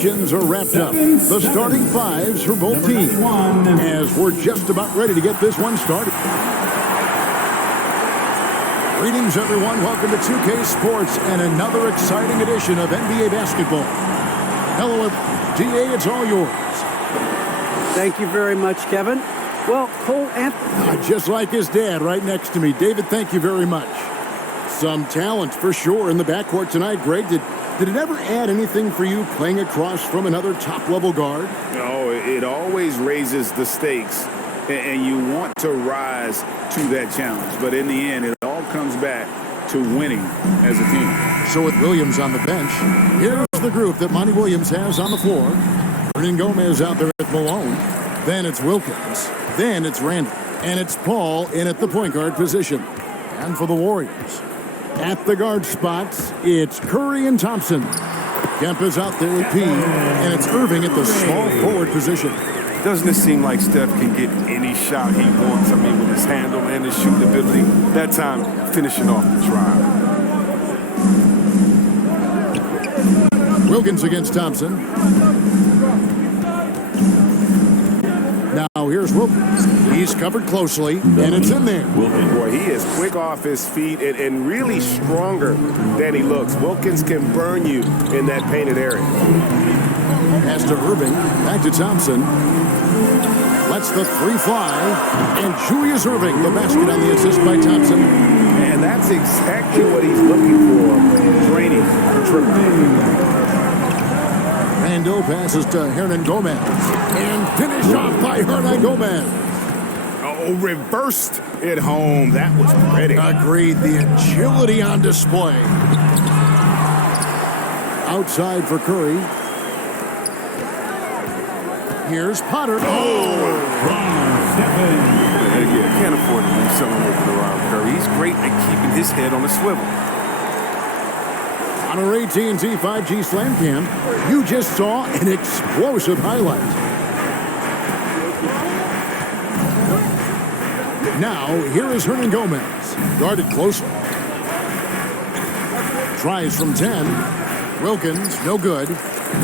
Are wrapped up. The starting fives for both teams as we're just about ready to get this one started. Greetings, everyone. Welcome to 2K Sports and another exciting edition of NBA basketball. Hello, DA, it's all yours. Thank you very much, Kevin. Well, Cole Anthony. Just like his dad right next to me. David, thank you very much. Some talent for sure in the backcourt tonight. Greg, did it ever add anything for you playing across from another top-level guard? No, it always raises the stakes, and you want to rise to that challenge. But in the end, it all comes back to winning as a team. So with Williams on the bench, here's the group that Monty Williams has on the floor. Hernan Gomez out there at Malone. Then it's Wilkins. Then it's Randall. And it's Paul in at the point guard position. And for the Warriors, at the guard spots, it's Curry and Thompson. Kemp is out there with P, and it's Irving at the small forward position. Doesn't it seem like Steph can get any shot he wants? I mean, with his handle and his shooting ability. That time, finishing off the drive. Wilkins against Thompson. Now here's Wilkins. He's covered closely, and it's in there. Boy, he is quick off his feet and really stronger than he looks. Wilkins can burn you in that painted area. Pass to Irving, back to Thompson. Lets the three fly, and Julius Irving, the basket on the assist by Thompson. And that's exactly what he's looking for, draining the triple. Randall passes to Hernan Gomez, and finished off by Hernan Gomez. Oh, reversed it home. That was pretty. Agreed. The agility on display. Outside for Curry. Here's Potter. Can't afford to leave someone open around Curry. He's great at keeping his head on a swivel. On our AT&T 5G Slam Cam, you just saw an explosive highlight. Now, here is Hernan Gomez, guarded closely. Tries from 10. Wilkins, no good.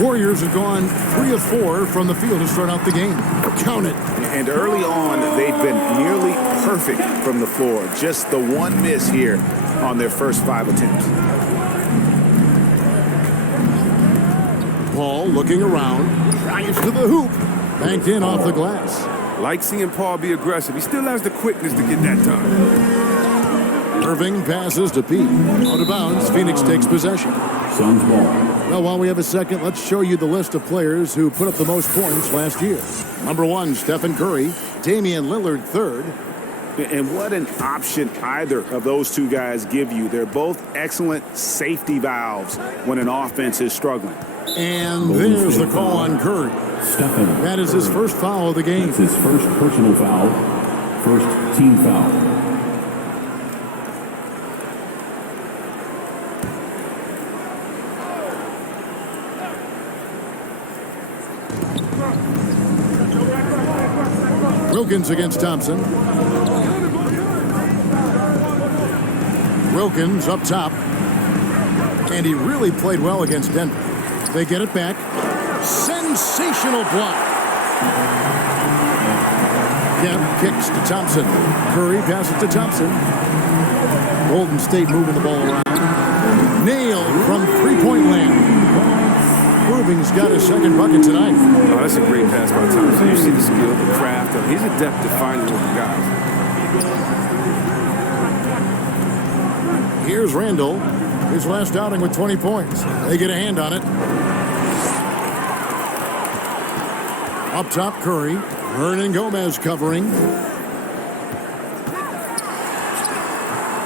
Warriors have gone 3 of 4 from the field to start out the game. Count it. And early on, they've been nearly perfect from the floor. Just the one miss here on their first 5 attempts. Paul looking around, drives to the hoop, banked in off the glass. Like seeing Paul be aggressive. He still has the quickness to get that done. Irving passes to Pete. Out of bounds, Phoenix takes possession. Suns ball. Well, while we have a second, let's show you the list of players who put up the most points last year. Number 1, Stephen Curry. Damian Lillard, 3rd. And what an option either of those two guys give you. They're both excellent safety valves when an offense is struggling. And there's the call on Curry. That is his first foul of the game. That's his first personal foul, first team foul. Wilkins against Thompson. Wilkins up top. And he really played well against Denver. They get it back. Sensational block. Kemp kicks to Thompson. Curry passes to Thompson. Golden State moving the ball around. Nailed from three-point land. Irving's got his second bucket tonight. Oh, that's a great pass by Thompson. You see the skill, the craft. He's adept at finding open guys. Here's Randall. His last outing with 20 points. They get a hand on it. Up top, Curry. Hernan Gomez covering.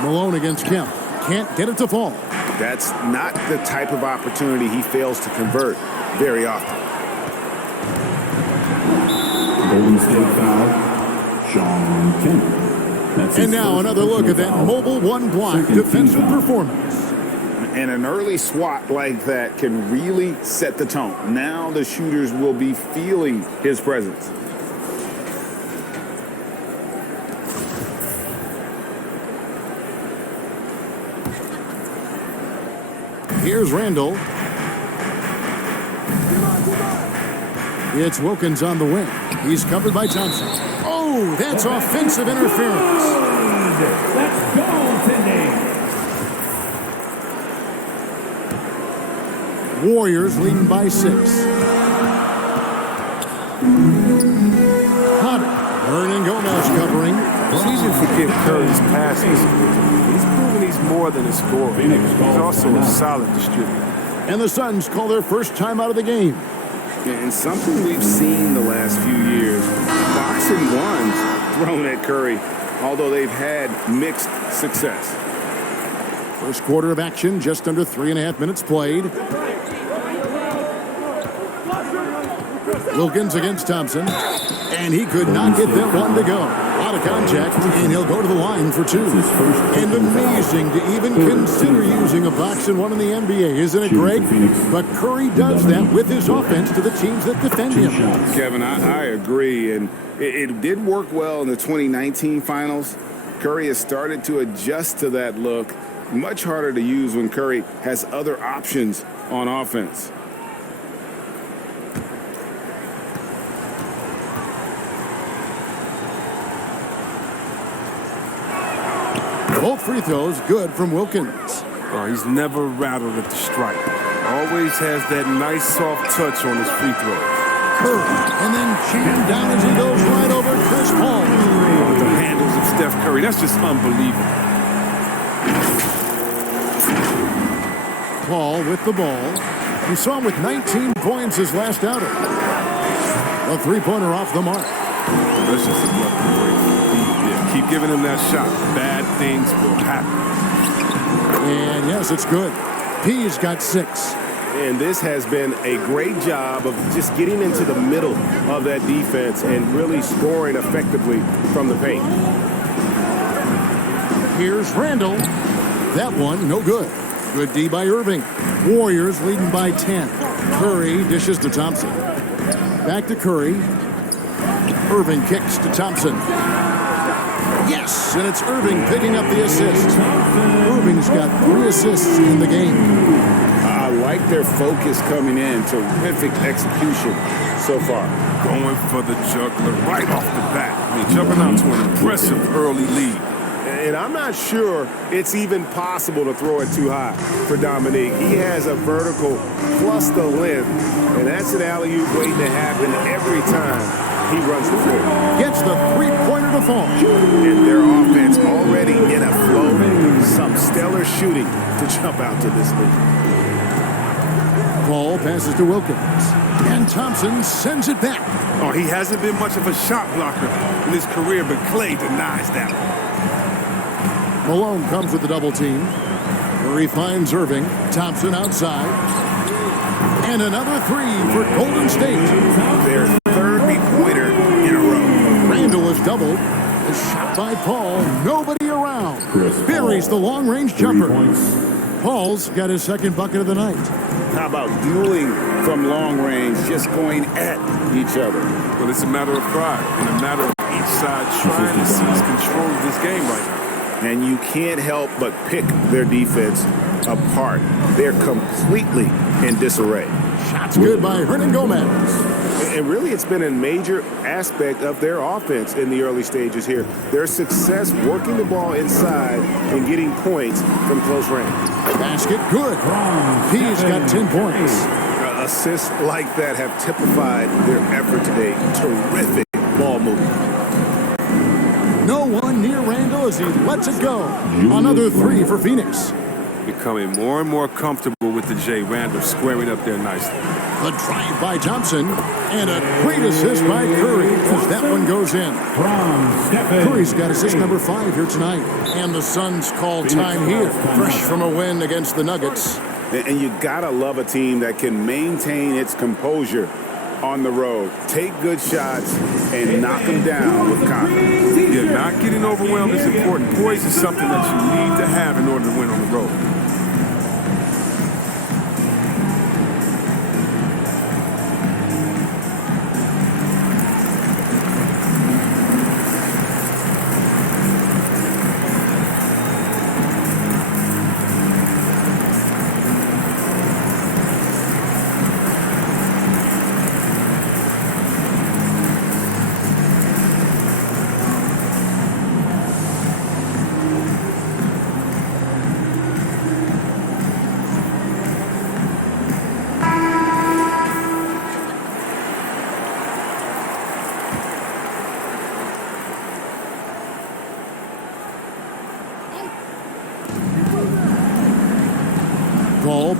Malone against Kemp. Can't get it to fall. That's not the type of opportunity he fails to convert very often. Golden State foul, Sean Kemp. And now another look at that mobile one-block defensive performance. And an early swat like that can really set the tone. Now the shooters will be feeling his presence. Here's Randall. It's Wilkins on the wing. He's covered by Thompson. Oh, that's offensive interference. That's goaltending. Warriors leading by 6. Hunter. Vernon Gomez covering. It's easy to forget Curry's passing skills. He's proven he's more than a scorer. He's also a solid distributor. And the Suns call their first time out of the game. And something we've seen the last few years, boxing ones thrown at Curry, although they've had mixed success. First quarter of action, just under 3.5 minutes played. Wilkins against Thompson, and he could not get that one to go. Out of contact, and he'll go to the line for 2. And amazing to even consider using a boxing one in the NBA, isn't it, Greg? But Curry does that with his offense to the teams that defend him. Kevin, I agree, and it did work well in the 2019 finals. Curry has started to adjust to that look. Much harder to use when Curry has other options on offense. Both free throws good from Wilkins. Oh, he's never rattled at the stripe. Always has that nice soft touch on his free throws. Curry, and then jammed down as he goes right over Chris Paul. Oh, the handles of Steph Curry, that's just unbelievable. Paul with the ball. We saw him with 19 points his last outing. A three-pointer off the mark. That's just a lucky break. Yeah, keep giving him that shot. Bad things will happen. And yes, it's good. He's got 6. And this has been a great job of just getting into the middle of that defense and really scoring effectively from the paint. Here's Randall. That one, no good. Good D by Irving. Warriors leading by 10. Curry dishes to Thompson. Back to Curry. Irving kicks to Thompson. Yes, and it's Irving picking up the assist. Irving's got 3 assists in the game. I like their focus coming in. Terrific execution so far. Going for the juggler right off the bat. I mean, jumping out to an impressive early lead. And I'm not sure it's even possible to throw it too high for Dominique. He has a vertical plus the length, and that's an alley-oop waiting to happen every time he runs the floor. Gets the three-pointer to fall. And their offense already in a flow. Some stellar shooting to jump out to this lead. Paul passes to Wilkins. And Thompson sends it back. Oh, he hasn't been much of a shot blocker in his career, but Clay denies that one. Malone comes with the double team. Curry finds Irving. Thompson outside. And another 3 for Golden State. Their third three-pointer in a row. Randall is doubled. A shot by Paul. Nobody around. Buries the long-range jumper. Paul's got his second bucket of the night. How about dueling from long range, just going at each other? Well, it's a matter of pride and a matter of each side trying to seize control of this game right now. And you can't help but pick their defense apart. They're completely in disarray. Shots good by Hernan Gomez. And really, it's been a major aspect of their offense in the early stages here. Their success working the ball inside and getting points from close range. Basket good. He's got 10 points. Assists like that have typified their effort today. Terrific ball movement. No one near Randall as he lets it go. Another 3 for Phoenix. Becoming more and more comfortable with the J. Randall squaring up there nicely. The drive by Thompson. And a great assist by Curry as that one goes in. Curry's got assist number 5 here tonight. And the Suns call time here. Fresh from a win against the Nuggets. And you gotta love a team that can maintain its composure on the road. Take good shots and knock them down with confidence. Yeah, not getting overwhelmed is important. Poise is something that you need to have in order to win on the road.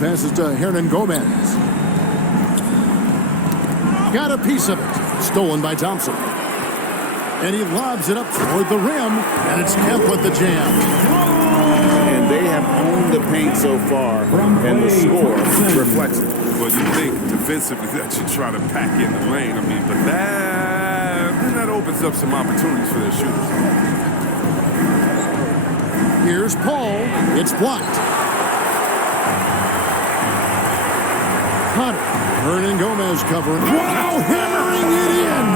passes to Hernan Gomez. Got a piece of it. Stolen by Thompson. And he lobs it up toward the rim. And it's Kemp with the jam. And they have owned the paint so far. And the score reflects it. Well, you think defensively that you try to pack in the lane. I mean, but that opens up some opportunities for their shooters. Here's Paul. It's blocked. Hunter. Hernan Gomez covering. Wow, hammering it in.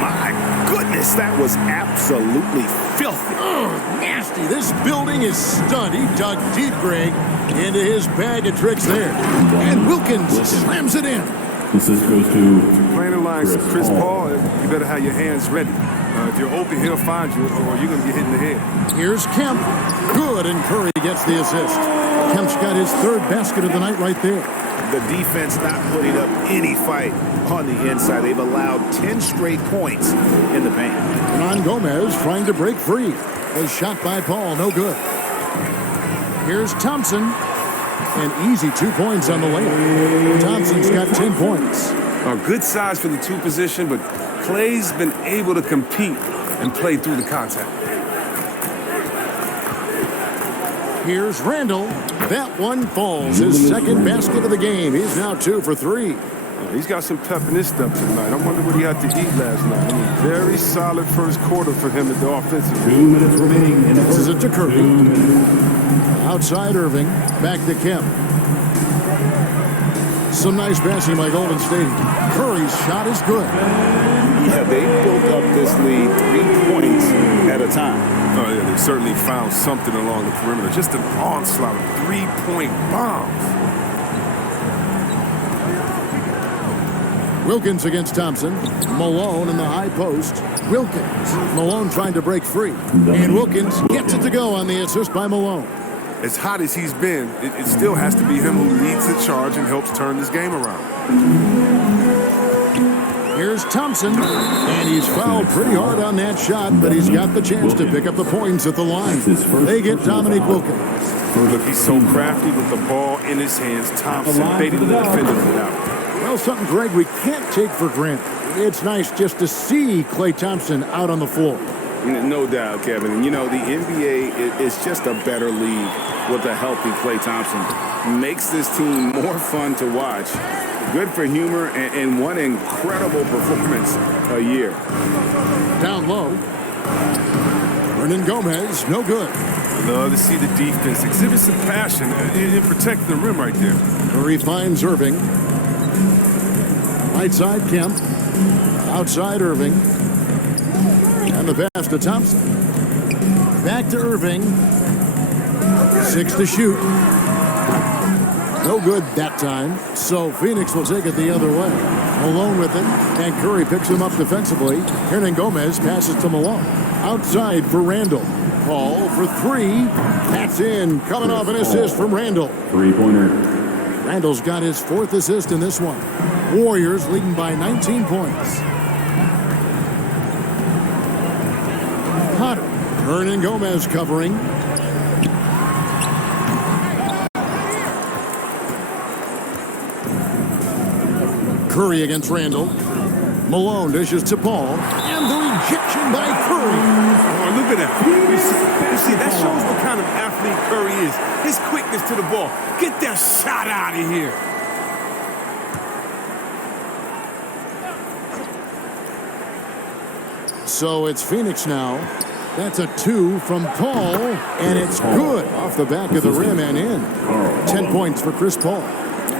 My goodness, that was absolutely filthy. Oh, nasty. This building is stunned. He dug deep, Greg, into his bag of tricks there. And Wilkins slams it in. Assist goes to Playing the lines, Chris Paul, you better have your hands ready. If you're open, he'll find you, or you're going to get hit in the head. Here's Kemp. Good, and Curry gets the assist. Kemp's got his third basket of the night right there. The defense not putting up any fight on the inside. They've allowed 10 straight points in the paint. Hernan Gomez trying to break free. Was shot by Paul, no good. Here's Thompson. An easy 2 points on the layup. Thompson's got 10 points. Good size for the two position, but Clay's been able to compete and play through the contact. Here's Randall. That one falls. His second basket of the game. He's now 2 for 3. He's got some pep in his step tonight. I wonder what he had to eat last night. I mean, very solid first quarter for him at the offensive end. 2 minutes remaining in the This is first. it to Curry. Outside Irving. Back to Kemp. Some nice passing by Golden State. Curry's shot is good. Yeah, they built up this lead 3 points at a time. Oh, yeah, they certainly found something along the perimeter. Just an onslaught of three-point bombs. Wilkins against Thompson. Malone in the high post. Wilkins. Malone trying to break free. And Wilkins gets it to go on the assist by Malone. As hot as he's been, it still has to be him who leads the charge and helps turn this game around. Here's Thompson. And he's fouled pretty hard on that shot, but he's got the chance to pick up the points at the line. They get Dominique Wilkins. Look, he's so crafty with the ball in his hands. Thompson baited the defender out. Well, something, Greg, we can't take for granted. It's nice just to see Klay Thompson out on the floor. No doubt, Kevin. And, you know, the NBA is just a better league with a healthy Klay Thompson. Makes this team more fun to watch. Good for humor and one incredible performance a year. Down low. Hernan Gomez, no good. Love to see the defense exhibit some passion and protect the rim right there. Curry finds Irving. Right side, Kemp. Outside, Irving. And the pass to Thompson. Back to Irving. 6 to shoot. No good that time. So Phoenix will take it the other way. Malone with it. And Curry picks him up defensively. Hernan Gomez passes to Malone. Outside for Randall. Paul for 3. That's in. Coming off an assist from Randall. 3-pointer. Randall's got his 4th assist in this one. Warriors leading by 19 points. Hunter. Hernan Gomez covering. Curry against Randall. Malone dishes to Paul. And the rejection by Curry. Oh, look at that. You see, that shows what kind of athlete Curry is. His quickness to the ball. Get that shot out of here. So it's Phoenix now. That's a 2 from Paul. And it's good off the back of the rim and in. 10 points for Chris Paul.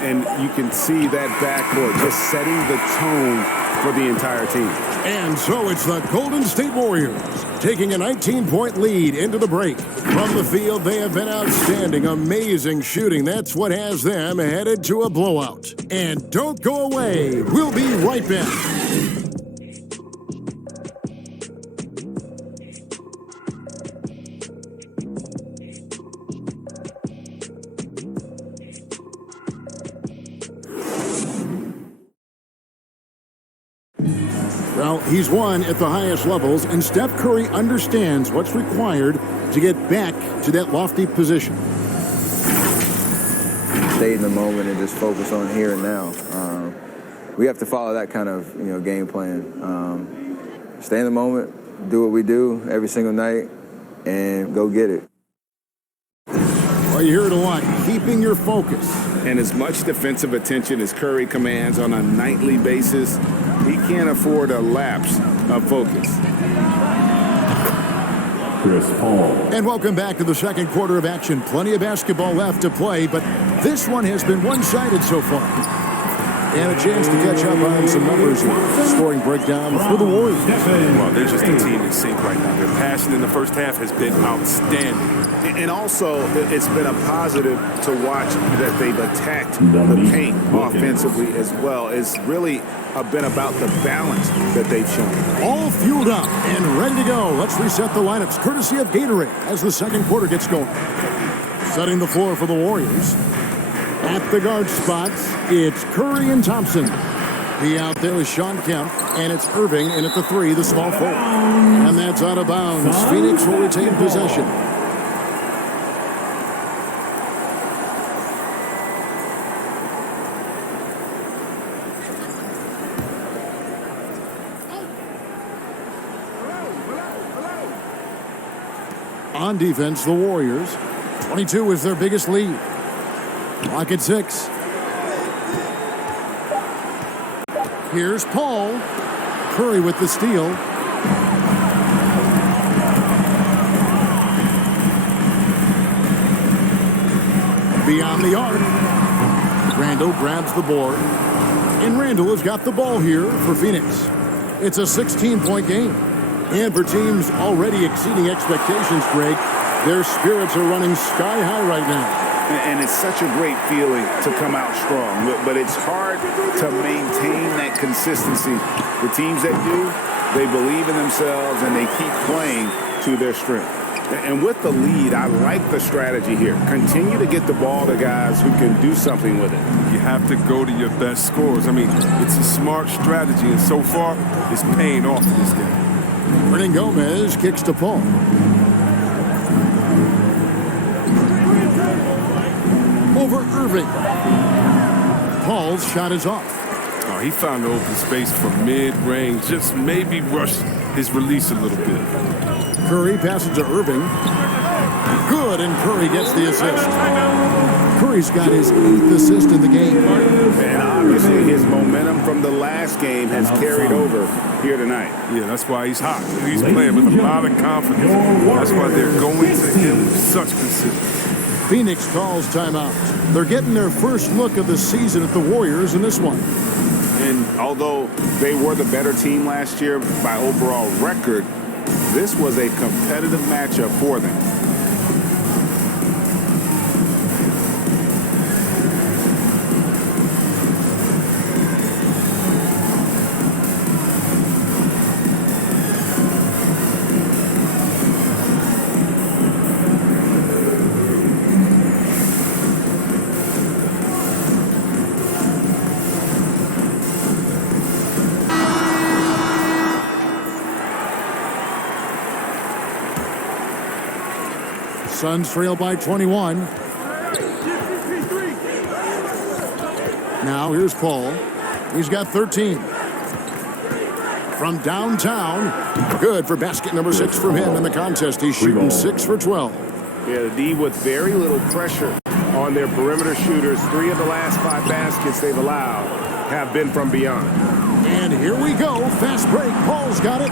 And you can see that backcourt just setting the tone for the entire team. And so it's the Golden State Warriors taking a 19-point lead into the break. From the field, they have been outstanding, amazing shooting. That's what has them headed to a blowout. And don't go away. We'll be right back. Well, he's won at the highest levels, and Steph Curry understands what's required to get back to that lofty position. stay in the moment and just focus on here and now. We have to follow that kind of game plan. Stay in the moment, do what we do every single night, and go get it. Well, you hear it a lot, keeping your focus. And as much defensive attention as Curry commands on a nightly basis, he can't afford a lapse of focus. Chris Paul. And welcome back to the second quarter of action. Plenty of basketball left to play, but this one has been one-sided so far. And a chance to catch up on some numbers here. Scoring breakdown for the Warriors. Well, they're just a team in sync right now. Their passion in the first half has been outstanding. And also, it's been a positive to watch that they've attacked the paint offensively as well. It's really been about the balance that they've shown. All fueled up and ready to go. Let's reset the lineups, courtesy of Gatorade, as the second quarter gets going. Setting the floor for the Warriors. At the guard spots, it's Curry and Thompson. The out there is Sean Kemp, and it's Irving in at the 3, the small forward. And that's out of bounds. Phoenix will retain possession. On defense, the Warriors. 22 is their biggest lead. Clock at 6. Here's Paul. Curry with the steal. Beyond the arc. Randall grabs the board. And Randall has got the ball here for Phoenix. It's a 16-point game. And for teams already exceeding expectations, Greg, their spirits are running sky high right now. And it's such a great feeling to come out strong, but it's hard to maintain that consistency. The teams that do, they believe in themselves and they keep playing to their strength. And with the lead, I like the strategy here. Continue to get the ball to guys who can do something with it. You have to go to your best scorers. I mean, it's a smart strategy, and so far, it's paying off in this game. Hernan Gomez kicks to Paul. Over Irving. Paul's shot is off. Oh, he found the open space from mid-range. Just maybe rush his release a little bit. Curry passes to Irving. Good, and Curry gets the assist. Curry's got his 8th assist in the game. And obviously his momentum from the last game has carried over here tonight. Yeah, that's why he's hot. He's playing with a lot of confidence. That's why they're going to him with such consistency. Phoenix calls timeout. They're getting their first look of the season at the Warriors in this one. And although they were the better team last year by overall record, this was a competitive matchup for them. Suns trail by 21. Now here's Paul. He's got 13. From downtown. Good for basket number 6 from him in the contest. He's shooting 6 for 12. Yeah, the D with very little pressure on their perimeter shooters. 3 of the last 5 baskets they've allowed have been from beyond. And here we go. Fast break. Paul's got it.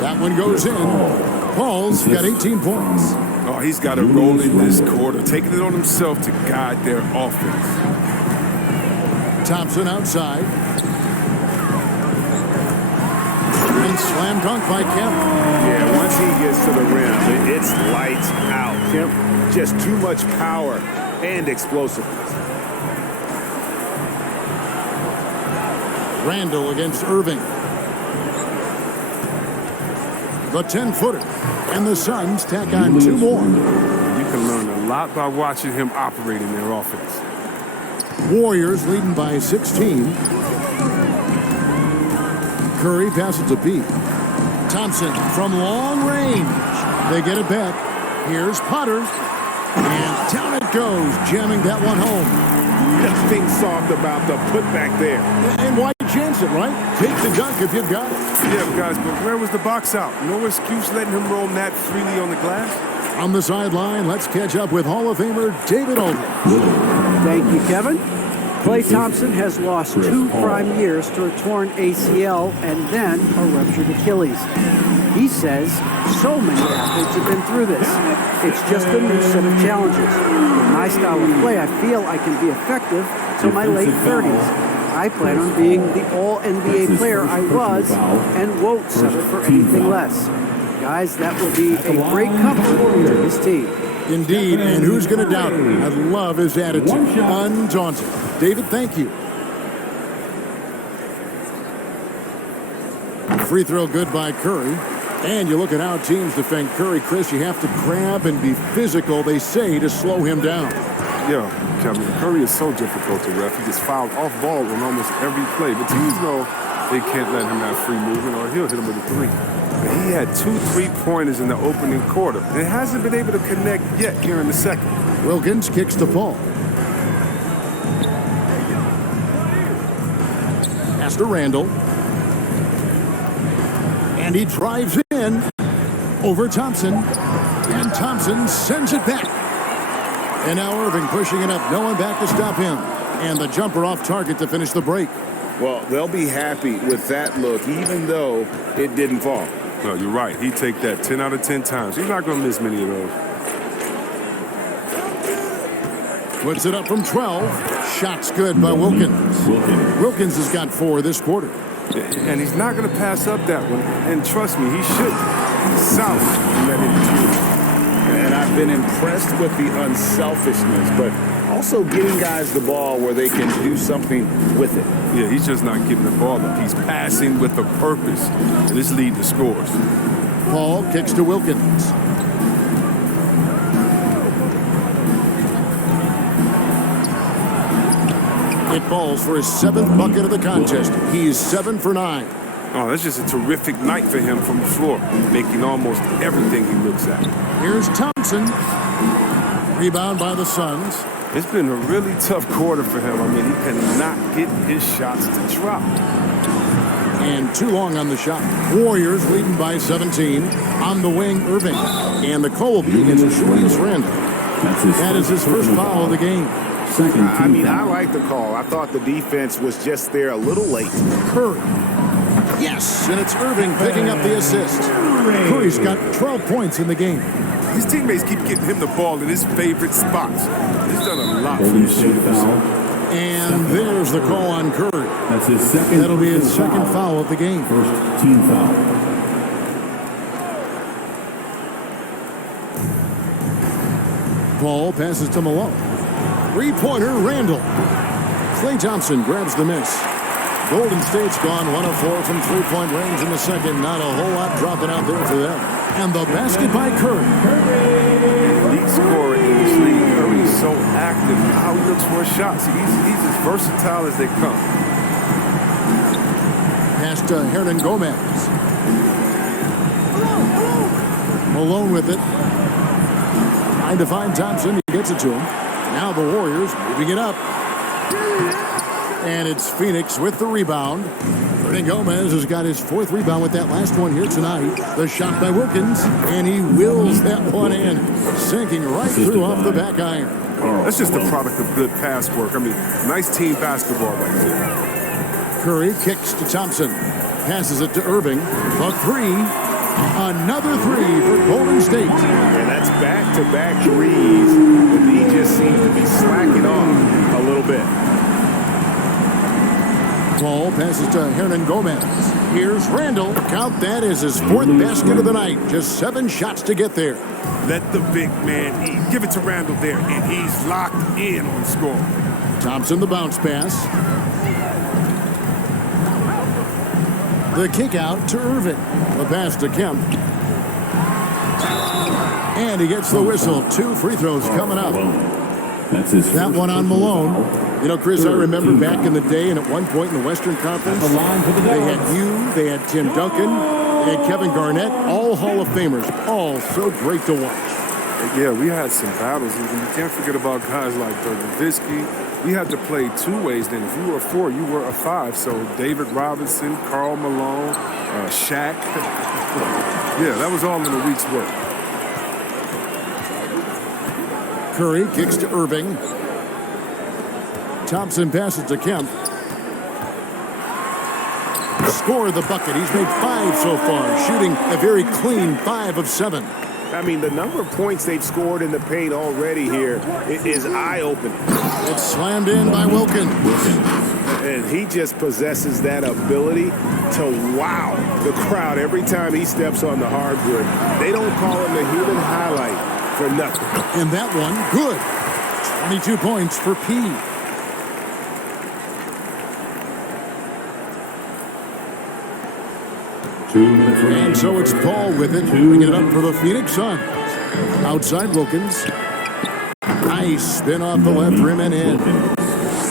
That one goes in. Paul's got 18 points. Oh, he's got a role in this quarter, taking it on himself to guide their offense. Thompson outside. And slam dunk by Kemp. Yeah, once he gets to the rim, it's lights out. Kemp, just too much power and explosiveness. Randall against Irving. The 10-footer. And the Suns tack on 2 more. You can learn a lot by watching him operate in their offense. Warriors leading by 16. Curry passes to Pete. Thompson from long range. They get it back. Here's Potter. And down it it goes, jamming that one home. Nothing soft about the putback there. And why chance it, right? Take the dunk if you've got it. Yeah, guys, but where was the box out? No excuse letting him roam that freely on the glass? On the sideline, let's catch up with Hall of Famer David Aldridge. Thank you, Kevin. Klay Thompson has lost 2 prime years to a torn ACL and then a ruptured Achilles. He says so many athletes have been through this. It's just a new set of challenges. With my style of play, I feel I can be effective till my late 30s. I plan on being the all-NBA player I was and won't settle for anything less. Guys, that will be a great comfort to his team. Indeed, and who's going to doubt it? I love his attitude. Undaunted. David, thank you. Free throw good by Curry. And you look at how teams defend Curry, Chris, you have to grab and be physical, they say, to slow him down. Yeah, Kevin, Curry is so difficult to ref. He gets fouled off ball on almost every play. But teams know they can't let him have free movement or he'll hit him with a 3. But he had 2 3-pointers in the opening quarter and hasn't been able to connect yet here in the second. Wilkins kicks to Paul. Pass to Randall. And he drives in over Thompson. And Thompson sends it back. And now Irving pushing it up. No one back to stop him. And the jumper off target to finish the break. Well, they'll be happy with that look, even though it didn't fall. No, you're right. He'd take that 10 out of 10 times. He's not going to miss many of those. Puts it up from 12. Shots good by Wilkins. Wilkins has got 4 this quarter. And he's not going to pass up that one. And trust me, he should. He's solid. And I've been impressed with the unselfishness, but also getting guys the ball where they can do something with it. Yeah, he's just not giving the ball up. He's passing with a purpose. And this lead to scores. Paul kicks to Wilkins. It falls for his 7th bucket of the contest. He's 7 for 9. Oh, that's just a terrific night for him from the floor, making almost everything he looks at. Here's Thompson. Rebound by the Suns. It's been a really tough quarter for him. I mean, he cannot get his shots to drop. And too long on the shot. Warriors leading by 17. On the wing, Irving. And the call will be against Julius Randle. That is his first foul of the game. I mean, I like the call. I thought the defense was just there a little late. Curry. Yes, and it's Irving picking up the assist. Curry's got 12 points in the game. His teammates keep getting him the ball in his favorite spots. He's done a lot for his shooters. And there's the call on Curry. That's his second. That'll be his second foul of the game. First team foul. Paul passes to Malone. 3-pointer, Randall. Klay Thompson grabs the miss. Golden State's gone 1 of 4 from 3-point range in the second. Not a whole lot dropping out there for them. And the basket by Curry. Lead scorer in this league. Curry's so active. How he looks for shots. He's as versatile as they come. Pass to Hernan Gomez. Malone with it. Trying to find Thompson. He gets it to him. Now the Warriors moving it up. And it's Phoenix with the rebound. Hernan Gomez has got his 4th rebound with that last one here tonight. The shot by Wilkins, and he wills that one in, sinking right through off the back iron. That's just a product of good pass work. I mean, nice team basketball right there. Curry kicks to Thompson. Passes it to Irving. A 3. Another 3 for Golden State. And that's back-to-back threes. But he just seems to be slacking off a little bit. Paul passes to Hernan Gomez. Here's Randall. Count that as his 4th basket of the night. Just 7 shots to get there. Let the big man eat. Give it to Randall there, and he's locked in on score. Thompson the bounce pass. The kick out to Irving. The pass to Kemp. And he gets the whistle. 2 free throws coming up. That's his that one on Malone. You know, Chris, I remember back in the day, and at one point in the Western Conference, they had you, they had Tim Duncan, they had Kevin Garnett, all Hall of Famers, all so great to watch. Yeah, we had some battles. And you can't forget about guys like Nowitzki. We had to play two ways then. If you were a 4, you were a 5. So David Robinson, Karl Malone, Shaq. Yeah, that was all in a week's work. Curry kicks to Irving. Thompson passes to Kemp. Score the bucket. He's made 5 so far, shooting a very clean 5 of 7. I mean, the number of points they've scored in the paint already here is eye-opening. It's slammed in by Wilkins. And he just possesses that ability to wow the crowd every time he steps on the hardwood. They don't call him the human highlight for nothing. And that one, good. 22 points for P. And so it's Paul with it, bringing it up for the Phoenix Suns. Outside Wilkins. Nice spin off the left rim and in.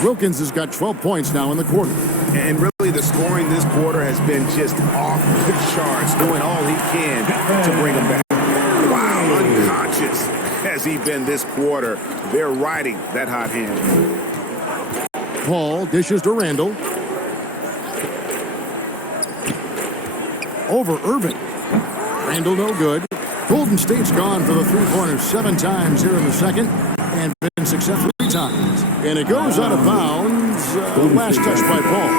Wilkins has got 12 points now in the quarter. And really the scoring this quarter has been just off the charts, doing all he can to bring him back. Wow, unconscious has he been this quarter. They're riding that hot hand. Paul dishes to Randall. Over Irving. Randall no good. Golden State's gone for the three-pointers 7 times here in the second and been successful 3 times. And it goes out of bounds. Last touch by Paul.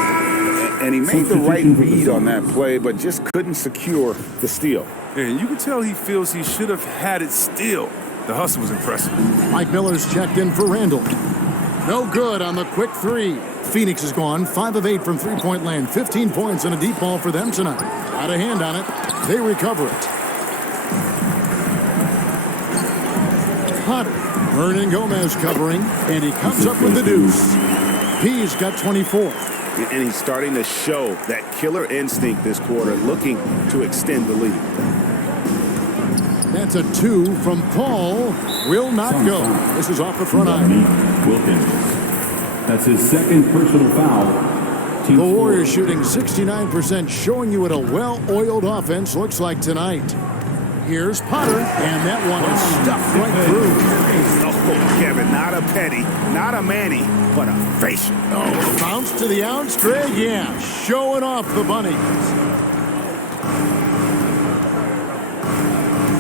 And he made the right read on that play, but just couldn't secure the steal. And you can tell he feels he should have had it still. The hustle was impressive. Mike Miller's checked in for Randall. No good on the quick 3. Phoenix is gone 5 of 8 from three-point land. 15 points and a deep ball for them tonight. Out of hand on it. They recover it. Potter. Hernan Gomez covering, and he comes up with the deuce. P's got 24. And he's starting to show that killer instinct this quarter, looking to extend the lead. That's a 2 from Paul. Will not go. This is off the front eye. Wilkins. That's his second personal foul. The Warriors shooting 69%, showing you what a well-oiled offense looks like tonight. Here's Potter, and that one is stuffed right through. Oh, Kevin, not a petty, not a Manny, but a facial. Oh, bounce to the outs, Greg, yeah, showing off the bunnies.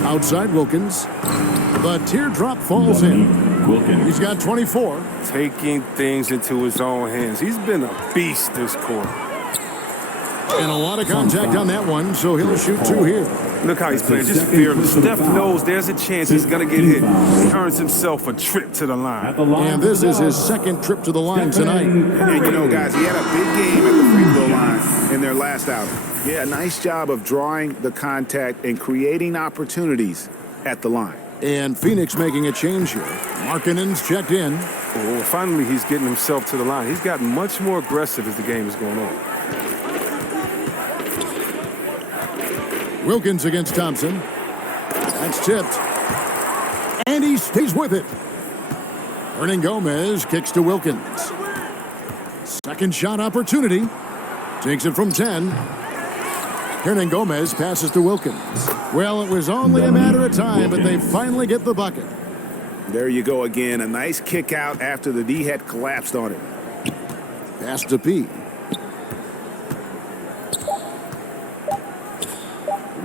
Outside Wilkins. The teardrop falls in. Wilkins. He's got 24. Taking things into his own hands. He's been a beast this quarter. And a lot of contact on that one, so he'll shoot 2 here. Look how he's playing, just fearless. Steph knows there's a chance he's going to get hit. He earns himself a trip to the line. And this is his second trip to the line tonight. And you know, guys, he had a big game at the free throw line in their last outing. Yeah, nice job of drawing the contact and creating opportunities at the line. And Phoenix making a change here. Markkanen's checked in. Oh, finally he's getting himself to the line. He's gotten much more aggressive as the game is going on. Wilkins against Thompson. That's tipped. And he stays with it. Hernan Gomez kicks to Wilkins. Second shot opportunity. Takes it from 10. Hernan Gomez passes to Wilkins. Well, it was only a matter of time, but they finally get the bucket. There you go again. A nice kick out after the D had collapsed on it. Pass to P.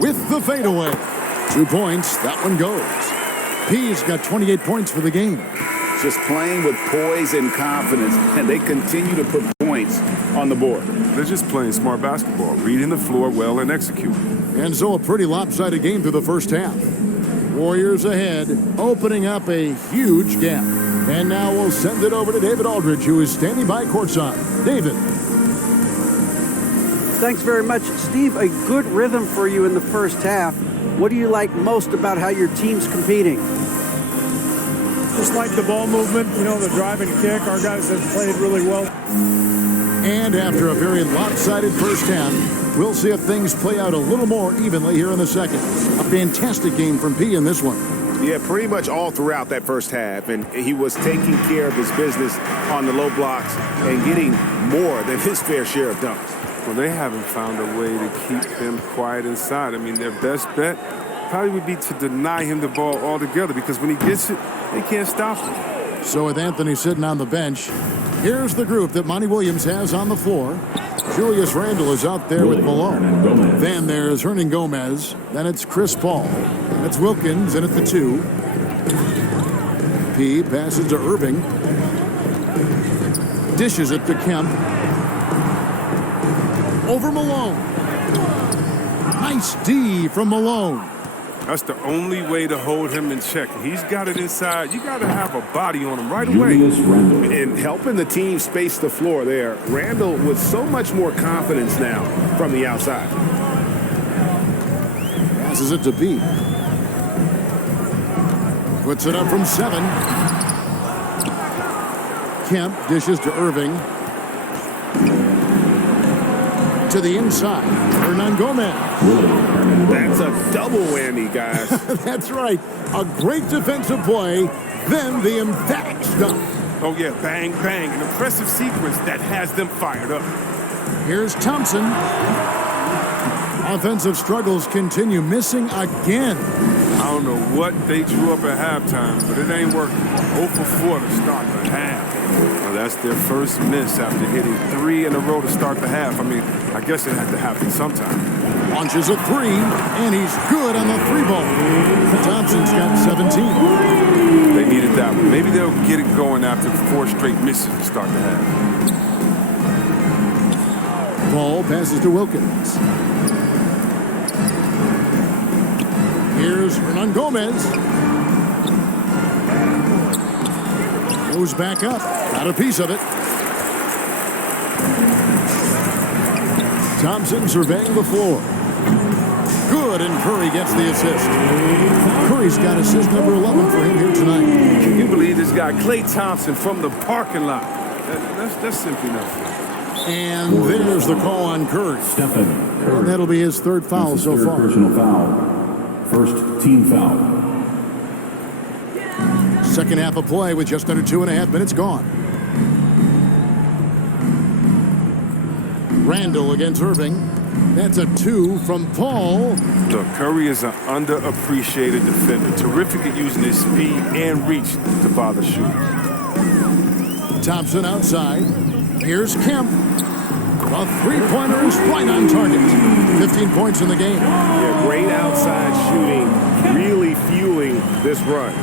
With the fadeaway. 2 points. That one goes. P's got 28 points for the game. Just playing with poise and confidence, and they continue to put points on the board. They're just playing smart basketball, reading the floor well and executing. And so a pretty lopsided game through the first half. Warriors ahead, opening up a huge gap. And now we'll send it over to David Aldridge, who is standing by courtside. David. Thanks very much, Steve. A good rhythm for you in the first half. What do you like most about how your team's competing? Just like the ball movement, you know, the drive and kick. Our guys have played really well. And after a very lopsided first half, we'll see if things play out a little more evenly here in the second. A fantastic game from P in this one. Yeah, pretty much all throughout that first half. And he was taking care of his business on the low blocks and getting more than his fair share of dunks. Well, they haven't found a way to keep him quiet inside. I mean, their best bet probably would be to deny him the ball altogether because when he gets it, they can't stop him. So with Anthony sitting on the bench, here's the group that Monty Williams has on the floor. Julius Randle is out there with Malone. Then there's Hernan Gomez. Then it's Chris Paul. Then it's Wilkins in at the 2. P passes to Irving. Dishes it to Kemp. Over Malone. Nice D from Malone. That's the only way to hold him in check. He's got it inside. You got to have a body on him right away. And helping the team space the floor there, Randall with so much more confidence now from the outside. Passes it to B. Puts it up from 7. Kemp dishes to Irving. To the inside. Hernan Gomez. That's a double whammy, guys. That's right. A great defensive play, then the emphatic stuff. Oh, yeah, bang, bang. An impressive sequence that has them fired up. Here's Thompson. Offensive struggles continue, missing again. I don't know what they drew up at halftime, but it ain't working. 0 for 4 to start the half. Well, that's their first miss after hitting 3 in a row to start the half. I mean, I guess it had to happen sometime. Launches a 3, and he's good on the 3-ball. Thompson's got 17. They needed that one. Maybe they'll get it going after 4 straight misses to start the half. Ball passes to Wilkins. Here's Hernan Gomez. Goes back up. Got a piece of it. Thompson surveying the floor. Good, and Curry gets the assist. Curry's got assist number 11 for him here tonight. Can you believe this guy, Klay Thompson, from the parking lot? That's simply nothing. And there's the call on Curry. And that'll be his 3rd foul so far. Personal foul. First team foul. Second half of play with just under 2.5 minutes gone. Randle against Irving. That's a 2 from Paul. Look, Curry is an underappreciated defender. Terrific at using his speed and reach to bother shooters. Thompson outside. Here's Kemp. A 3-pointer is right on target. 15 points in the game. Yeah, great outside shooting, really fueling this run.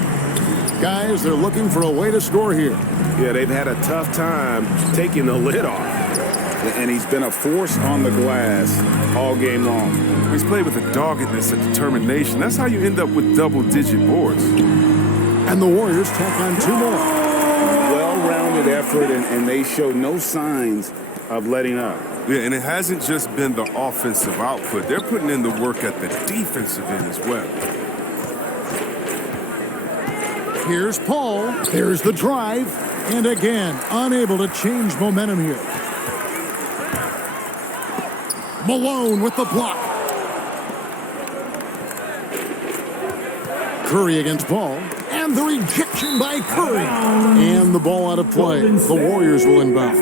Guys, they're looking for a way to score here. Yeah, they've had a tough time taking the lid off. And he's been a force on the glass all game long. He's played with a doggedness and determination. That's how you end up with double-digit boards. And the Warriors tack on 2 more. Well-rounded effort, and they show no signs of letting up. Yeah, and it hasn't just been the offensive output. They're putting in the work at the defensive end as well. Here's Paul. Here's the drive. And again, unable to change momentum here. Malone with the block. Curry against Paul. And the rejection by Curry. And the ball out of play. The Warriors will inbound.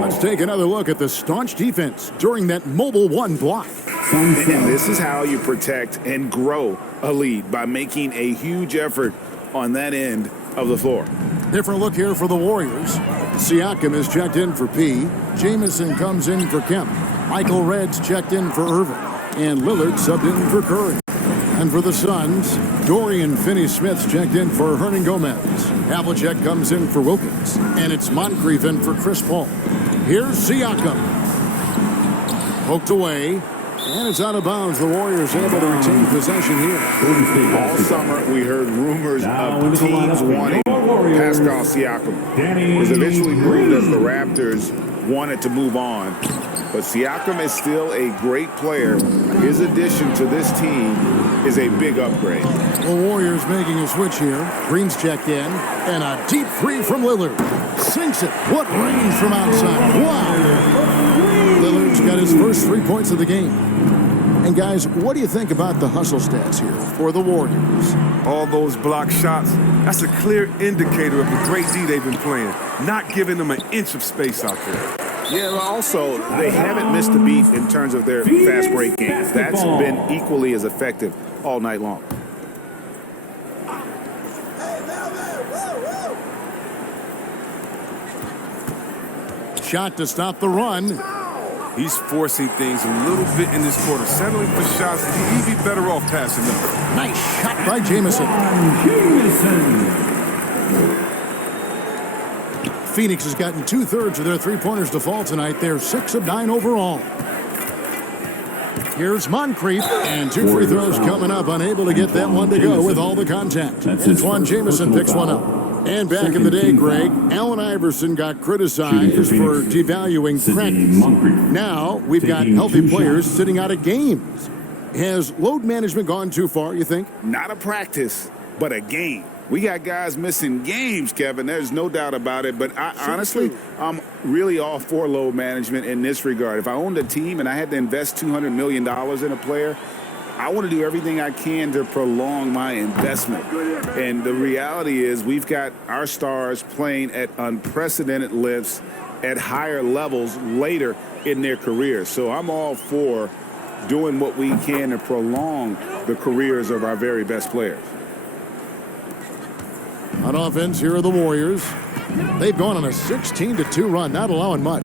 Let's take another look at the staunch defense during that mobile 1 block. And this is how you protect and grow a lead, by making a huge effort on that end of the floor. Different look here for the Warriors. Siakam is checked in for P. Jamison comes in for Kemp. Michael Redd's checked in for Irving. And Lillard subbed in for Curry. And for the Suns, Dorian Finney-Smith's checked in for Hernan Gomez. Havlicek comes in for Wilkins. And it's Moncrief in for Chris Paul. Here's Siakam. Poked away. And it's out of bounds. The Warriors able to retain possession here. All summer, we heard rumors of teams wanting Pascal Siakam. It was eventually ruled as the Raptors wanted to move on. But Siakam is still a great player. His addition to this team is a big upgrade. The Warriors making a switch here. Green's checked in. And a deep 3 from Lillard. Sinks it. What range from outside. Wow. Lillard's got his first 3 points of the game. And guys, what do you think about the hustle stats here for the Warriors? All those block shots, that's a clear indicator of the great D they've been playing, not giving them an inch of space out there. Yeah, but also, they haven't missed a beat in terms of their fast break games. That's been equally as effective all night long. Shot to stop the run. He's forcing things a little bit in this quarter, settling for shots that he'd be better off passing them. Nice shot by Jamison. Phoenix has gotten 2/3 of their three-pointers to fall tonight. They're 6 of 9 overall. Here's Moncrief, and 2 free throws coming up. Unable to get that one to go with all the contact. Antoine Jamison picks one up. And back in the day, Greg, Allen Iverson got criticized for devaluing practice. Now we've got healthy players sitting out of games. Has load management gone too far, you think? Not a practice, but a game. We got guys missing games, Kevin. There's no doubt about it. But honestly, I'm really all for load management in this regard. If I owned a team and I had to invest $200 million in a player, I want to do everything I can to prolong my investment. And the reality is we've got our stars playing at unprecedented lifts at higher levels later in their careers. So I'm all for doing what we can to prolong the careers of our very best players. On offense, here are the Warriors. They've gone on a 16-2 run, not allowing much.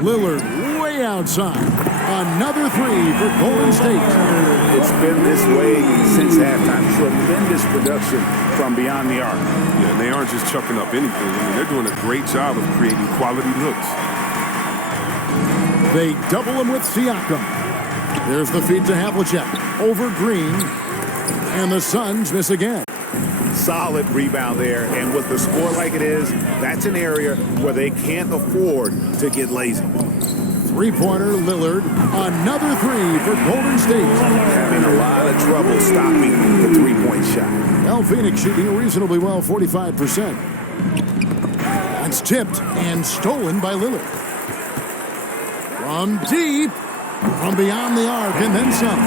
Lillard way outside. Another three for Golden State. It's been this way since halftime. Tremendous production from beyond the arc. Yeah, and they aren't just chucking up anything. I mean, they're doing a great job of creating quality looks. They double him with Siakam. There's the feed to Havlicek. Over Green. And the Suns miss again. Solid rebound there. And with the score like it is, that's an area where they can't afford to get lazy. Three-pointer, Lillard. Another three for Golden State. Having a lot of trouble stopping the three-point shot. Well, Phoenix shooting reasonably well, 45%. That's tipped and stolen by Lillard. From deep, from beyond the arc, and then some.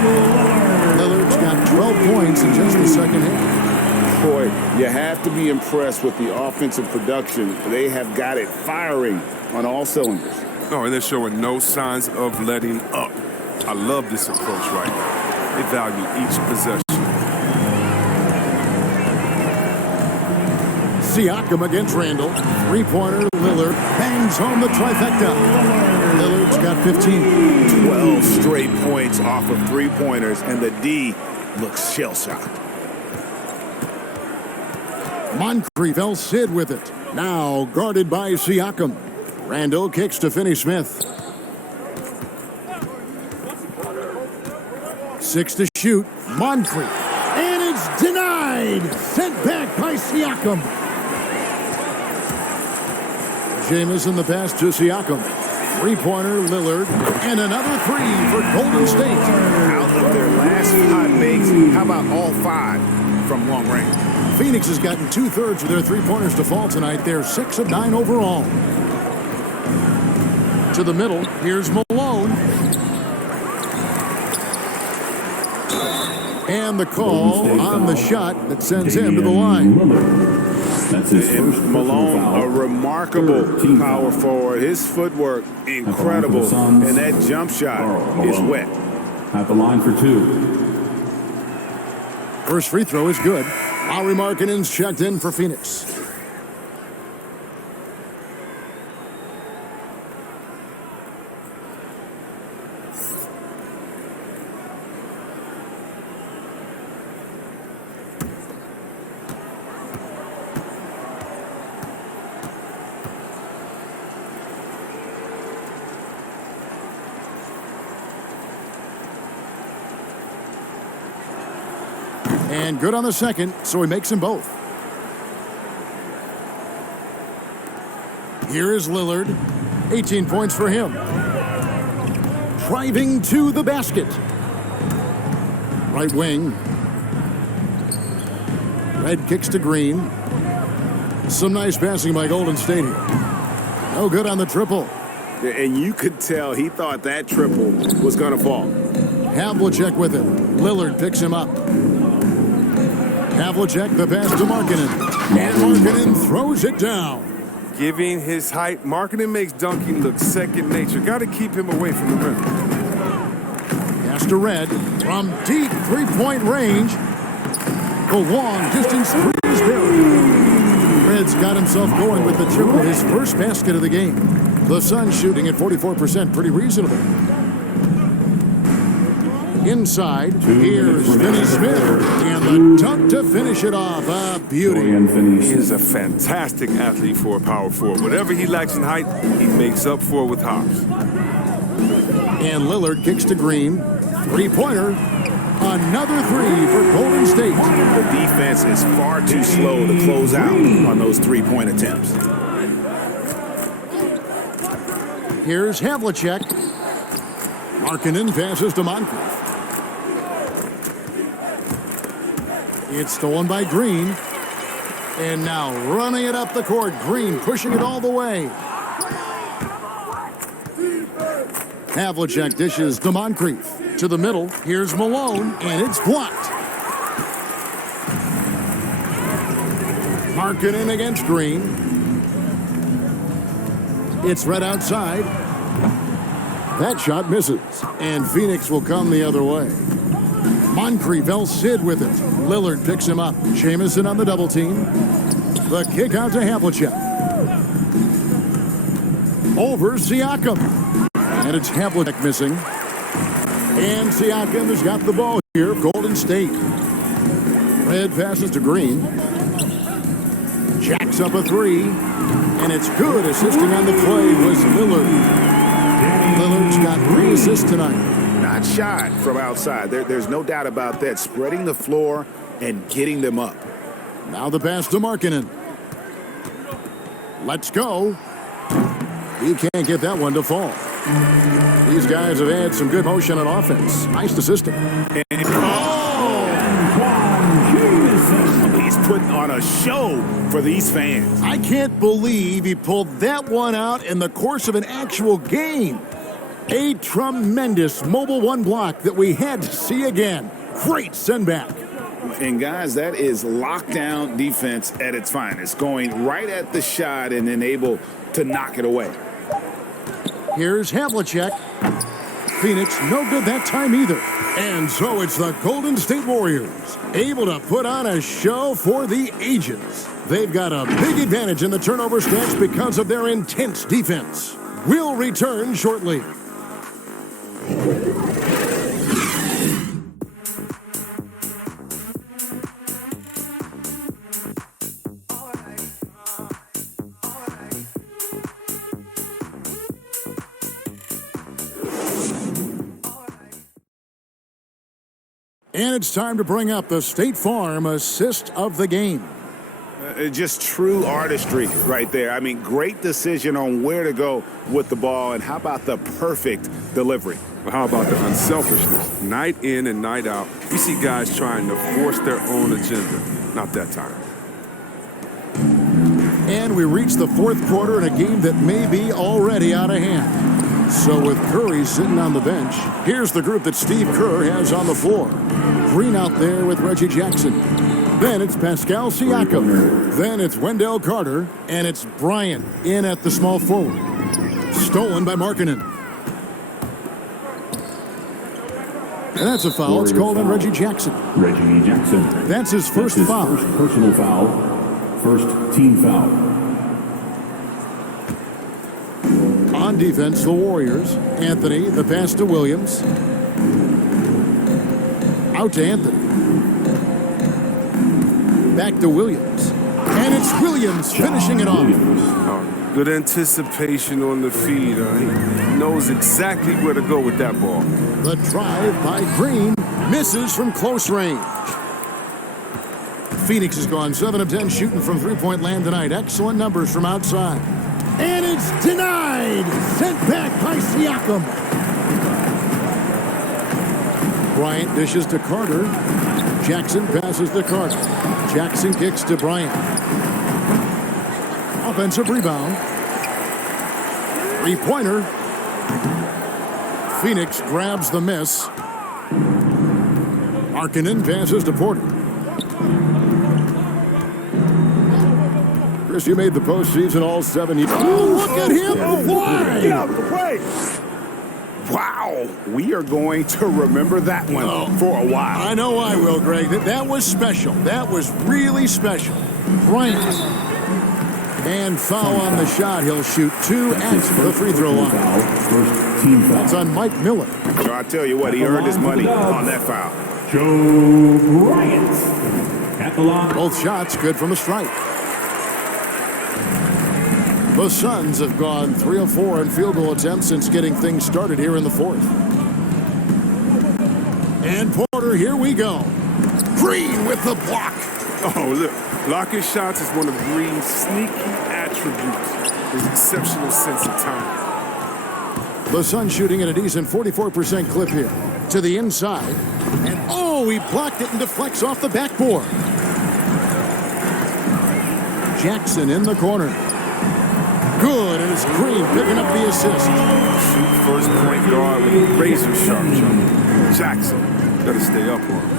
Lillard's got 12 points in just the second half. Boy, you have to be impressed with the offensive production. They have got it firing on all cylinders. Oh, and they're showing no signs of letting up. I love this approach right now. They value each possession. Siakam against Randall. Three-pointer, Lillard bangs home the trifecta. Lillard's got 15. 12 straight points off of three-pointers, and the D looks shell-shocked. Moncrief El Cid with it. Now guarded by Siakam. Randall kicks to Finney-Smith. 6 to shoot. Moncrief. And it's denied. Sent back by Siakam. Jamison the pass to Siakam. Three-pointer, Lillard. And another three for Golden State. Out of their last 5 makes, how about all 5 from long range? Phoenix has gotten 2/3 of their three-pointers to fall tonight. They're 6 of 9 overall. To the middle, here's Malone. And the call on the shot that sends him to the line. That's his first Malone, foul. a remarkable power forward. His footwork, incredible. And that jump shot is wet. At the line for 2. First free throw is good. Lauri Markkanen's checked in for Phoenix. And good on the second, so he makes them both. Here is Lillard. 18 points for him. Driving to the basket. Right wing. Red kicks to Green. Some nice passing by Golden State here. No good on the triple. And you could tell he thought that triple was going to fall. Havlicek with it. Lillard picks him up. Havlicek, the pass to Markkanen. And Markkanen throws it down. Giving his height, marketing makes dunking look second nature. Got to keep him away from the rim. Pass to Red from deep three-point range. The long distance three is buried. Red's got himself going with the triple, his first basket of the game. The Suns shooting at 44%, pretty reasonable. Inside, here's Finney Smith, and the dunk to finish it off. A beauty. He is a fantastic athlete for a power forward. Whatever he lacks in height, he makes up for it with hops. And Lillard kicks to Green. Three-pointer. Another three for Golden State. The defense is far too slow to close out on those three-point attempts. Here's Havlicek. Markkanen passes to Moncrief. It's stolen by Green. And now running it up the court. Green pushing it all the way. Havlicek dishes to Moncrief. To the middle. Here's Malone. And it's blocked. Markkanen against Green. It's Red outside. That shot misses. And Phoenix will come the other way. Moncrief Sid with it. Lillard picks him up. Jamison on the double team. The kick out to Havlicek. Over Siakam. And it's Havlicek missing. And Siakam has got the ball here. Golden State. Red passes to Green. Jacks up a three. And it's good. Assisting on the play was Lillard. Lillard's got 3 assists tonight. Not shy from outside. There's no doubt about that. Spreading the floor and getting them up. Now the pass to Markkanen. Let's go. He can't get that one to fall. These guys have had some good motion on offense. Nice assisting. He's putting on a show for these fans. I can't believe he pulled that one out in the course of an actual game. A tremendous mobile one block that we had to see again. Great send back. And guys, that is lockdown defense at its finest. Going right at the shot and then able to knock it away. Here's Havlicek. Phoenix no good that time either. And so it's the Golden State Warriors able to put on a show for the ages. They've got a big advantage in the turnover stats because of their intense defense. We'll return shortly. And it's time to bring up the State Farm assist of the game. Just true artistry right there. I mean, great decision on where to go with the ball, and how about the perfect delivery? Well, how about the unselfishness? Night in and night out, you see guys trying to force their own agenda. Not that time. And we reach the fourth quarter in a game that may be already out of hand. So with Curry sitting on the bench, here's the group that Steve Kerr has on the floor. Green out there with Reggie Jackson. Then it's Pascal Siakam. Then it's Wendell Carter. And it's Bryant in at the small forward. Stolen by Markkanen. And that's a foul. It's called on Reggie Jackson. Reggie Jackson. That's his first foul. First personal foul. First team foul. On defense, the Warriors. Anthony, the pass to Williams. Out to Anthony. Back to Williams. And it's Williams finishing it off. Good anticipation on the feed. He knows exactly where to go with that ball. The drive by Green misses from close range. Phoenix has gone 7 of 10 shooting from three-point land tonight. Excellent numbers from outside. And it's denied. Sent back by Siakam. Bryant dishes to Carter. Jackson passes to Carter. Jackson kicks to Bryant. Offensive rebound. Three-pointer. Phoenix grabs the miss. Markkanen passes to Porter. Chris, you made the postseason all 7 years. Oh, look at him fly! Get out of the way! Wow, we are going to remember that one for a while. I know I will, Greg. That was special. That was really special. Bryant. And foul on the shot. He'll shoot 2 at the free throw line. That's on Mike Miller. So I tell you what, he earned his money on that foul. Joe Bryant at the line. Both shots good from the stripe. The Suns have gone 3 of 4 in field goal attempts since getting things started here in the fourth. And Porter, here we go. Green with the block. Oh, look. Blocking shots is one of Green's sneaky attributes. His exceptional sense of time. The Suns shooting at a decent 44% clip here. To the inside. And oh, he blocked it and deflects off the backboard. Jackson in the corner. Good, and it's Green picking up the assist. Shoot first point guard with a razor sharp jump. Jackson, gotta stay up on him.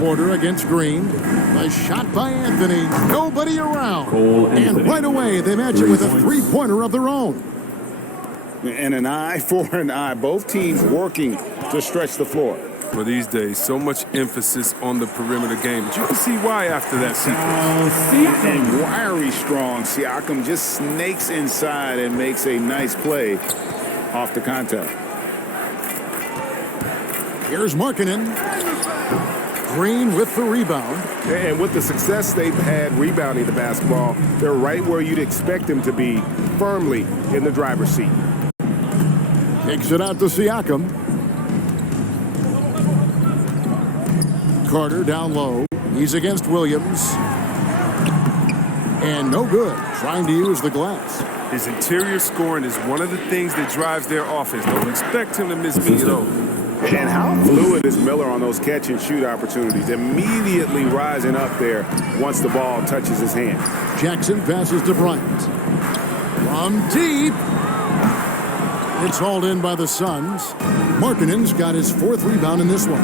Porter against Green. Nice shot by Anthony. Nobody around. And right away, they match it with a three-pointer of their own. And an eye for an eye. Both teams working to stretch the floor. For these days, so much emphasis on the perimeter game. But you can see why after that sequence. And wiry strong. Siakam just snakes inside and makes a nice play off the contact. Here's Markkanen. Green with the rebound. And with the success they've had rebounding the basketball, they're right where you'd expect them to be, firmly in the driver's seat. Kicks it out to Siakam. Carter down low. He's against Williams. And no good. Trying to use the glass. His interior scoring is one of the things that drives their offense. Don't expect him to miss me, though. And how fluid is Miller on those catch-and-shoot opportunities, immediately rising up there once the ball touches his hand. Jackson passes to Bryant. From deep. It's hauled in by the Suns. Markkanen's got his 4th rebound in this one.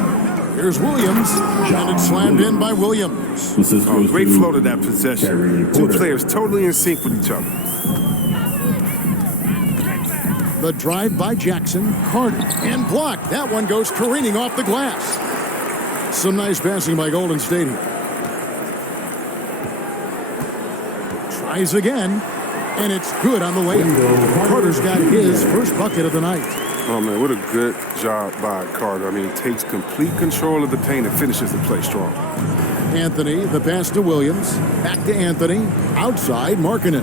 Here's Williams, and it's slammed in by Williams. Oh, great flow to that possession. Two players totally in sync with each other. The drive by Jackson, Carter, and blocked. That one goes careening off the glass. Some nice passing by Golden State here. Tries again, and it's good on the way. Carter's got his first bucket of the night. Oh, man, what a good job by Carter. I mean, he takes complete control of the paint and finishes the play strong. Anthony, the pass to Williams. Back to Anthony. Outside, Markkanen.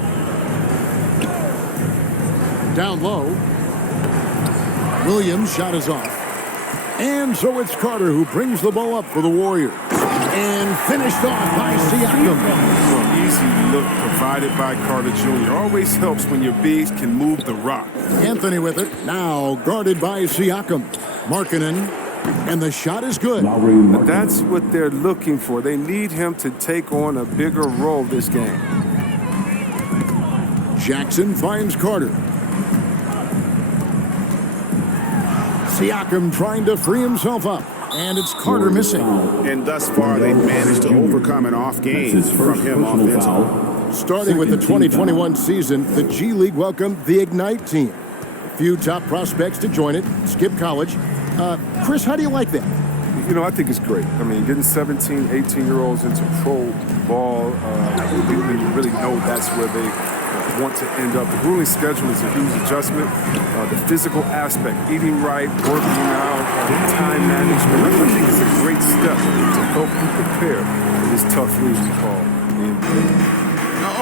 Down low. Williams' shot is off. And so it's Carter who brings the ball up for the Warriors. And finished off by Siakam. Well, easy look provided by Carter Jr. Always helps when your bigs can move the rock. Anthony with it. Now guarded by Siakam. Markkanen. And the shot is good. But that's what they're looking for. They need him to take on a bigger role this game. Jackson finds Carter. Siakam trying to free himself up. And it's Carter missing. And thus far, they've managed to overcome an off game from him offensively. Starting with the 2021 season, the G League welcomed the Ignite team. A few top prospects to join it. Skip college. Chris, how do you like that? You know, I think it's great. I mean, getting 17, 18-year-olds into pro ball, when you really know that's where they want to end up. The grueling schedule is a huge adjustment. The physical aspect, eating right, working out, time management, I think it's a great step to help you prepare for this tough league we call the NBA.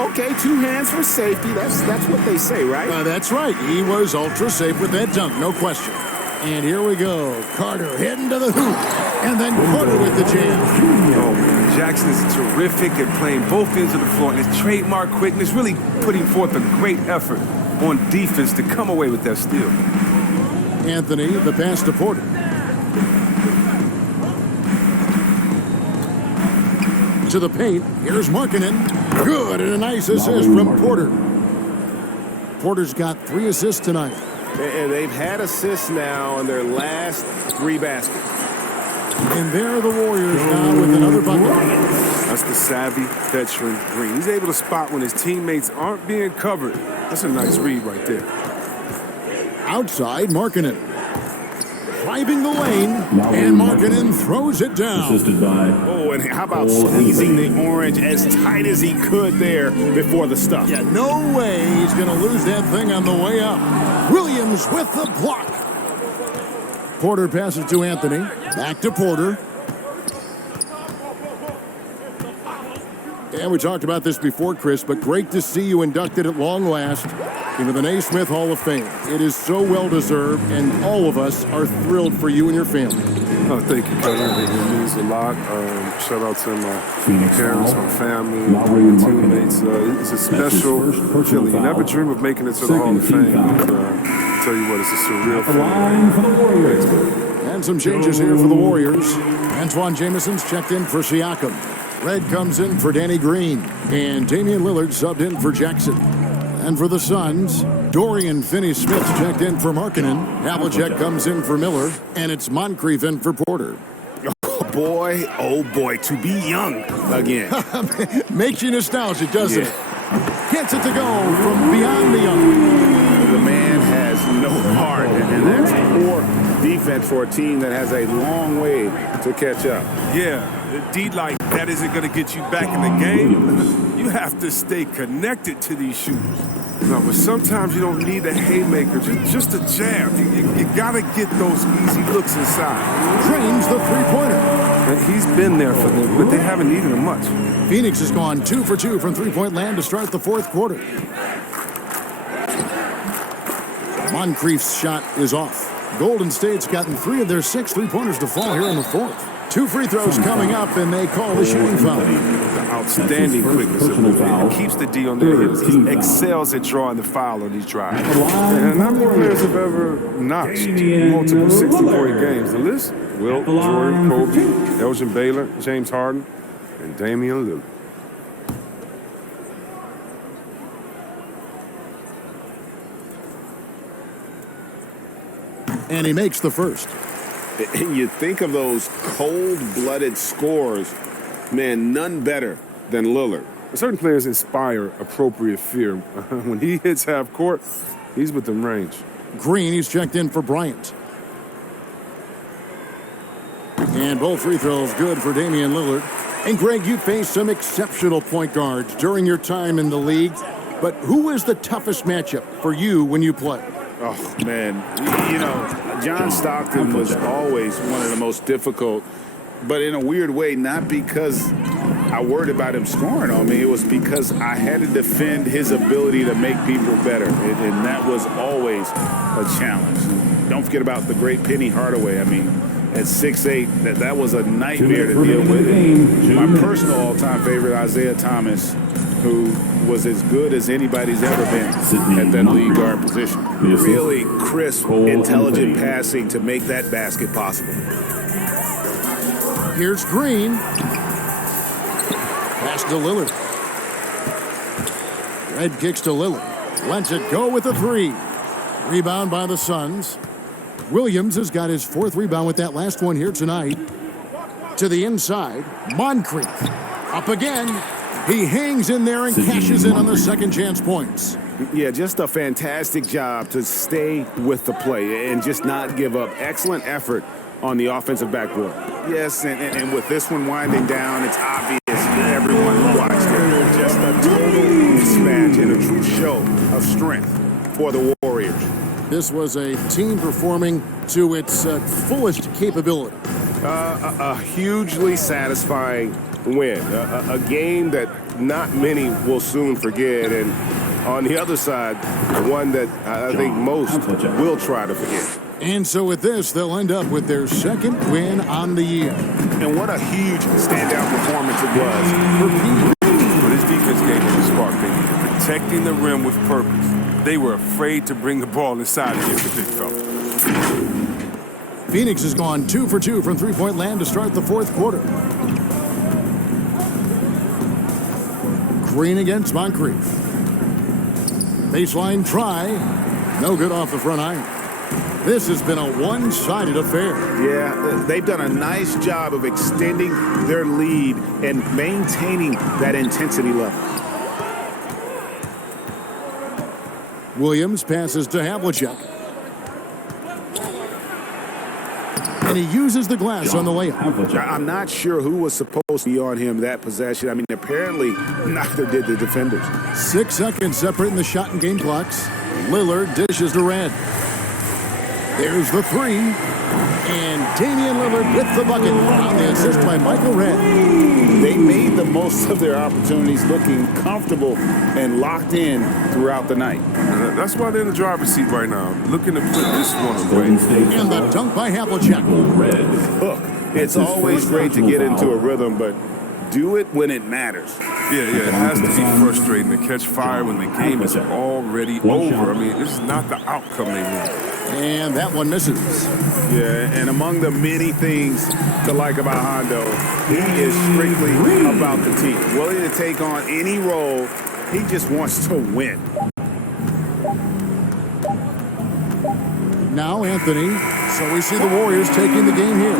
Okay, 2 hands for safety. That's what they say, right? That's right. He was ultra safe with that dunk, no question. And here we go. Carter heading to the hoop. And then Carter with the jam. Oh, Jackson is terrific at playing both ends of the floor. And his trademark quickness, really putting forth a great effort on defense to come away with that steal. Anthony, the pass to Porter. To the paint. Here's Markkanen. Good, and a nice assist from Porter. Porter's got 3 assists tonight. And they've had assists now in their last 3 baskets. And there are the Warriors now with another bucket. That's the savvy veteran Green. He's able to spot when his teammates aren't being covered. That's a nice read right there. Outside, Markkanen. Driving the lane, and Markkanen throws it down. Assisted by. Oh, and how about squeezing the orange as tight as he could there before the stuff? Yeah, no way he's going to lose that thing on the way up. Williams with the block. Porter passes to Anthony. Back to Porter. And we talked about this before, Chris, but great to see you inducted at long last into the Naismith Hall of Fame. It is so well-deserved, and all of us are thrilled for you and your family. Oh, thank you, Kevin. It means a lot. Shout out to my parents, my family, my teammates. It's a special feeling. You never dream of making it to the Hall of Fame. But, tell you what, it's a surreal feeling. And some changes here for the Warriors. Antoine Jameson's checked in for Siakam. Red comes in for Danny Green. And Damian Lillard subbed in for Jackson. And for the Suns, Dorian Finney-Smith checked in for Markkanen. Havlicek comes in for Miller. And it's Moncrief in for Porter. Oh boy, to be young again. Makes you nostalgic, doesn't it? Gets it to go from beyond the young. The man has no heart, and that's poor defense for a team that has a long way to catch up. Yeah, a D like that isn't going to get you back in the game. You have to stay connected to these shooters. No, but sometimes you don't need a haymaker, just a jab. You got to get those easy looks inside. Drains the three-pointer. And he's been there for them, but they haven't needed him much. Phoenix has gone 2 for 2 from three-point land to start the fourth quarter. Moncrief's shot is off. Golden State's gotten 3 of their 6 three-pointers to fall here in the fourth. 2 free throws coming up, and they call the shooting foul. The outstanding quickness of movement. It keeps the D on their heels. He excels at drawing the foul on these drives. And not many players have ever notched multiple 60-point games. The list: Wilt, Jordan, Kobe, Elgin Baylor, James Harden, and Damian Lillard. And he makes the first. And you think of those cold-blooded scores, man, none better than Lillard. Certain players inspire appropriate fear. When he hits half court, he's within range. Green, he's checked in for Bryant. And both free throws good for Damian Lillard. And Greg, you faced some exceptional point guards during your time in the league. But who was the toughest matchup for you when you played? Oh, man. You know, John Stockton was always one of the most difficult, but in a weird way, not because I worried about him scoring on me. It was because I had to defend his ability to make people better, and that was always a challenge. Don't forget about the great Penny Hardaway. I mean, at 6'8", that was a nightmare to deal with. My personal all-time favorite, Isaiah Thomas, who was as good as anybody's ever been at that lead guard position. Really crisp, intelligent passing to make that basket possible. Here's Green. Pass to Lillard. Red kicks to Lillard. Lets it go with a 3. Rebound by the Suns. Williams has got his 4th rebound with that last one here tonight. To the inside. Moncrief. Up again. He hangs in there and cashes in on the second chance points. Yeah, just a fantastic job to stay with the play and just not give up. Excellent effort on the offensive backboard. Yes, and with this one winding down, it's obvious everyone watched it. Just a total mismatch and a true show of strength for the Warriors. This was a team performing to its fullest capability. A hugely satisfying win. A game that not many will soon forget. And on the other side, one that I think most will try to forget. And so with this, they'll end up with their 2nd win on the year. And what a huge standout performance it was. But his defense gave him the spark, baby. Protecting the rim with purpose. They were afraid to bring the ball inside against the big fella. Phoenix has gone 2 for 2 from three-point land to start the fourth quarter. Green against Moncrief. Baseline try. No good off the front iron. This has been a one-sided affair. Yeah, they've done a nice job of extending their lead and maintaining that intensity level. Williams passes to Havlicek. And he uses the glass on the layup. I'm not sure who was supposed to be on him that possession. I mean, apparently neither did the defenders. 6 seconds separating the shot and game clocks. Lillard dishes to Red. There's the three. And Damian Lillard with the bucket on the assist by Michael Red. They made the most of their opportunities, looking comfortable and locked in throughout the night. That's why they're in the driver's seat right now, looking to put this one away. And the dunk by Havlicek. Look, it's always great to get into a rhythm, but do it when it matters. Yeah, it has to be frustrating to catch fire when the game is already over. I mean, this is not the outcome they want. And that one misses. Yeah, and among the many things to like about Hondo, he is strictly about the team. Willing to take on any role, he just wants to win. Now Anthony. So we see the Warriors taking the game here.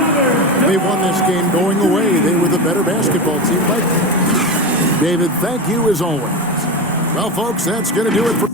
They won this game going away. They were the better basketball team. But David, thank you as always. Well, folks, that's going to do it for